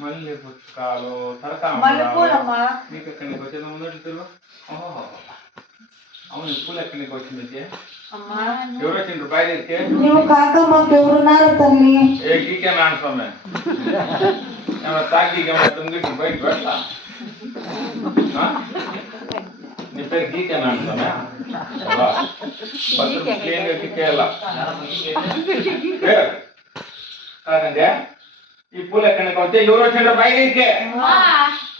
మళ్ళీ పుస్తకాలు నీకు ఎక్కడికి వచ్చేది ముందు అవును పూలు ఎక్కడికి వచ్చింది ఎవరు వచ్చిండ్రు బయలుదేరితే నువ్వు కాక మాకు ఎవరున్నారు తల్లి ఏ గీకే నాన్నస్వామి ఏమన్నా తాగి తుంగిటి బయట పెట్టా నీ పేరు గీకే నాన్నస్వామి కాదండి ఈ పూలు ఎక్కడికి వచ్చే ఎవరు వచ్చిండ్రు బయలుదేరితే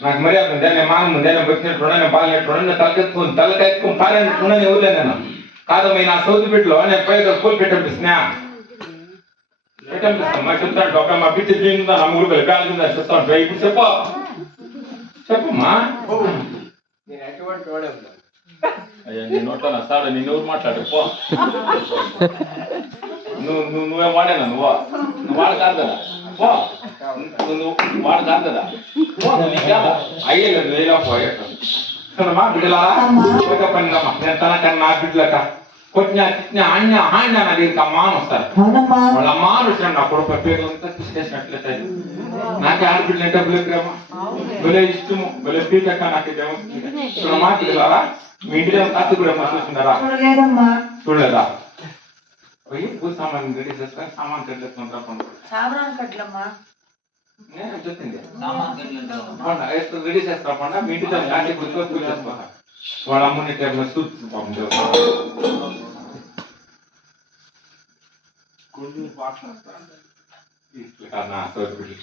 నాకు మర్యాద ఉంది నేను మాన ముందే నేను వచ్చినట్టున్నా నేను బాగాలేట్టున్నా నేను తలకెత్తుకుని పారేట్టున్నా ఎవరులే నేను కాదు మీ నా సౌతి బిడ్డలో నేను పైగా పూలు పెట్టంపిస్తున్నా మా చెప్తాను ఒక మా బిడ్డ దీనిందా నా ముగ్గురు పిల్లలు బ్యాగ్ ఉందా చెప్తాను ఇప్పుడు చెప్పమ్మా అయ్యా నీ నోట్లో నా సార్ నేను ఎవరు మాట్లాడు పో నువ్వేం వాడేనా నువ్వు వాడు కాదు కదా పో నువ్వు వాడు కాదు కదా అయ్యలేదు వేలా పోయేటమ్మా బిడ్డలా పనిమ్మా నేను తనకన్నా నా బిడ్డలక కొట్టిన తిట్టిన అన్న ఆడిన నా దగ్గరికి అమ్మ అని వస్తారు వాళ్ళ అమ్మ అని వచ్చిన నా కొడుకు పేర్లంతా తీసుకేసినట్లయితే నాకే ఆడపిల్లలు అంటే బులెక్కమ్మా బులే ఇష్టము బులే పీకక్క నాకు చూడమ్మా పిల్లలారా మీ ఇంటిలో కాస్త కూడా చూస్తున్నారా చూడలేదా పోయి పూజ సామాన్ రెడీ చేసుకొని సామాన్ కట్టేసుకుంటారా నేను చెప్పింది రెడీ చేస్తా పండ మీ ఇంటితో కాసి కూర్చొని పూజ చేసుకోవాలి వాళ్ళ అమ్మని టైంలో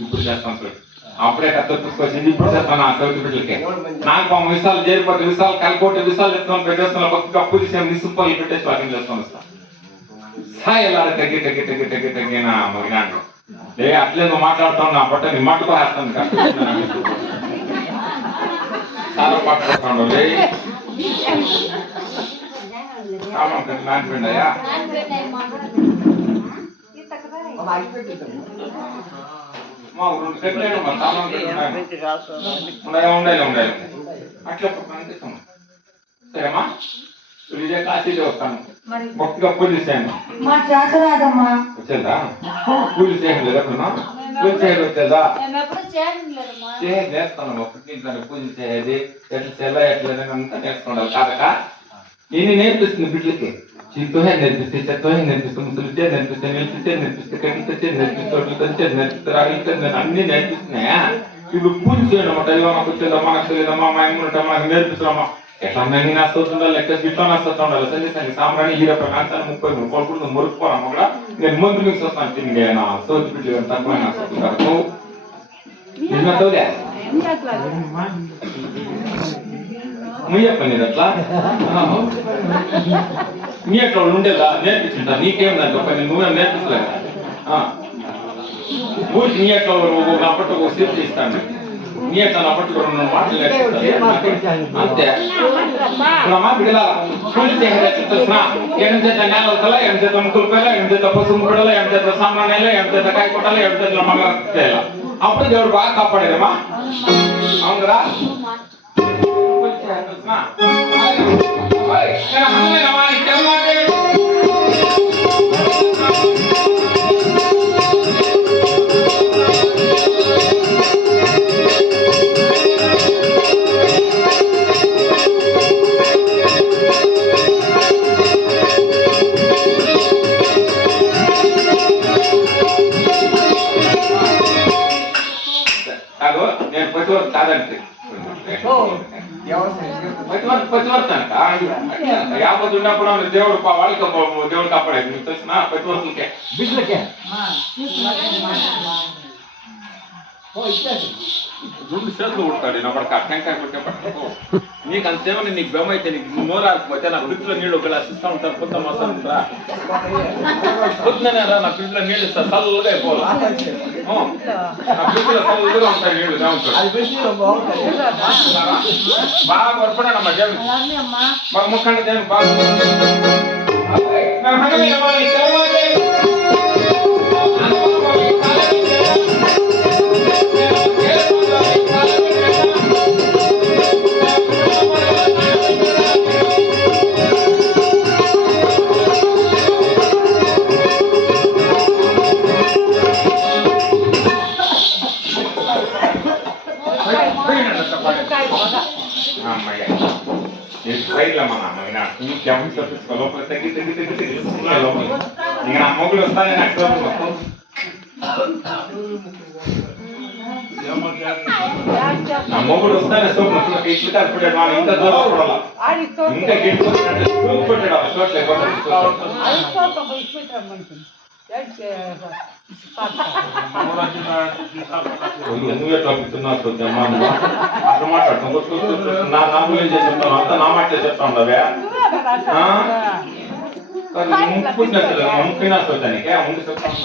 ఇప్పుడు చేస్తాను సార్ అప్పుడే కథ తీసుకొచ్చింది ఇప్పుడు చేస్తాను ఆ సౌతి బిడ్డలకి నాకు విషయాలు చేరిపోతే విషయాలు కలిపోతే విషయాలు తెచ్చుకొని పెట్టేస్తున్నా భక్తిగా పూజ నిసుపల్లి పెట్టేసి వాటిని చేసుకొని వస్తాను ఎలా తగ్గి తగ్గి తగ్గి తగ్గి తగ్గిన మరినాడు లే అట్లే నువ్వు మాట్లాడుతావు నా పట్ట నీ మట్టుకు వేస్తాను చాలా పట్టుకుంటాడు లే నానిపోయిందయ్యా మా రెండు సెట్లు మా సామాన్ ఉండాలి అట్లా అనిపిస్తాము సరేమ్మా విజయ కాశీలో వస్తాను భక్తిగా పూజ చేశాను వచ్చేదా పూజ చేయలేదు ఎక్కడున్నా పూజ చేయడం వచ్చేదా చేస్తాను ఒకటి పూజ చేయాలి ఎట్లా చెల్ల ఎట్లా అంతా నేర్చుకోవాలి కాదక ఇన్ని నేర్పిస్తుంది బిడ్డలకి చింతోనే నేర్పిస్తే చెత్తోనే నేర్పిస్తే ముసలితే నేర్పిస్తే నిలిపితే నేర్పిస్తే కట్టితే నేర్పిస్తే వడ్లతో నేర్పిస్తే రాగితే అన్ని నేర్పిస్తున్నాయా ఇప్పుడు పూజ చేయడం దైవమ్మకు వచ్చేదమ్మా నాకు తెలియదమ్మా మా అమ్మ మాకు నేర్పిస్తామమ్మా ఎట్లా నేను నష్టవుతుందా లెక్క ఇట్లా నష్టం ఉండాలి సందేశాన్ని సాంబ్రాణి హీరప్ప నాచాను 33 కొడుకులు మురుకుపోరమ్మ కూడా నేను ముందు మీకు వస్తాను తిండి నా సోది బిడ్డ తక్కువ నష్టవుతుంటారు నిన్నతోలే ముయ్యప్పని అట్లా నీ అట్లా ఉండేదా నేర్పించుంటా నీకేం దాంట్లో పని నువ్వేం నేర్పించలేదా పూర్తి నీ అట్లా అప్పటి ఒక సేఫ్టీ ఇస్తాను నీ అట్లా అప్పటి రెండు మాటలు నేర్పిస్తాను అంతే మా బిడ్డల పూజ చేస్తున్నా ఎడం చేత నేల ఎడం చేత ముక్కులు పేల ఎడం చేత పసుపు ముక్కడల ఎడం చేత సామాన్యాల ఎడం చేత కాయ కొట్టాలి ఎడం చేత మగ చేయాల అప్పుడు దేవుడు బాగా కాపాడేదమ్మా అవును కదా పూజ తెలుసునా? ఓయ్, ఇక్కడ మనమేనమ్మా, నీకు తెలవాలంటే. అగో, నేను పతివర్త కాదంటే పతివర్తాను యాపతి ఉన్నప్పుడు దేవుడు వాళ్ళకి దేవుడు కాపాడేది మీకు తెలిసిన పతివర్తలకే బిడ్డలకే రెండు చేతులు కొడతాడు నేను ఒకటి టెంకాయ కొట్టే పట్టుకో నీకు అంతేమని నీకు బెమ్మ అయితే నీకు నోరాకపోతే నా ఫ్రిడ్జ్లో నీళ్ళు ఒక గ్లాస్ ఇస్తా ఉంటారు పొద్దున మసాలా ఉంటా పొద్దునే రా నా ఫ్రిడ్జ్లో నీళ్ళు ఇస్తా చల్లగా అయిపోవాలి నా ఫ్రిడ్జ్లో చల్లగా ఉంటాయి నీళ్ళు బాగా వర్పడానమ్మా దేవుడు బాగా ముఖండి దేవుడు బాగా మొగుడు వస్తానే నాకు నా మొగుడు వస్తానే సోపు ఇట్లు కలిపిటాడు మా ఇంత దూరం పడాల ఇంకా గెలుపుకుంటాడు సూపు పెట్టాడు చోట్ల నువ్వే తగ్గుతున్నావు అట్లా మాట్లాడుతావు నా గురించి చెప్తాను అంతా నా మాటలే చెప్తా ఉండవే ముప్పినా చూడటానికి ముందు చెప్తాను